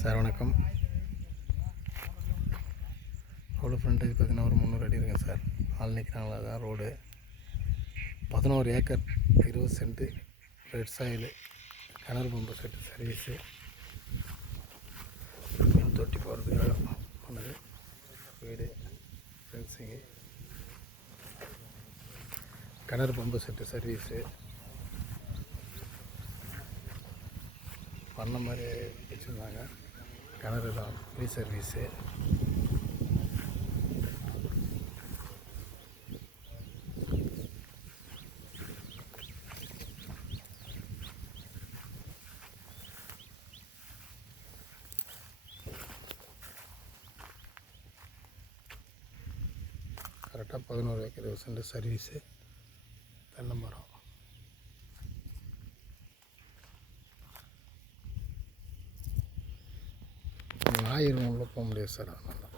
Sir வணக்கம். Road frontage பார்த்திங்கன்னா ஒரு 300 அடி இருக்குங்க சார். ஆள் நிற்கிறாங்களா? தான் road 11 acre 20 cent red soil, கிணறு பம்பு செட்டு சர்வீஸு, தொட்டி போகிறதுக்காக பண்ணது, வீடு ஃபென்சிங்கு, கிணறு பம்பு செட்டு சர்வீஸு பண்ண மாதிரி வச்சுருந்தாங்க. கிணறு தான் ஃப்ரீ சர்வீஸு. கரெக்டாக 11 ஏக்கர் 20 சென்ட் சர்வீஸு, தென்னை மரம். ஞாயிறு உள்ள போக முடியாது சார். அதனால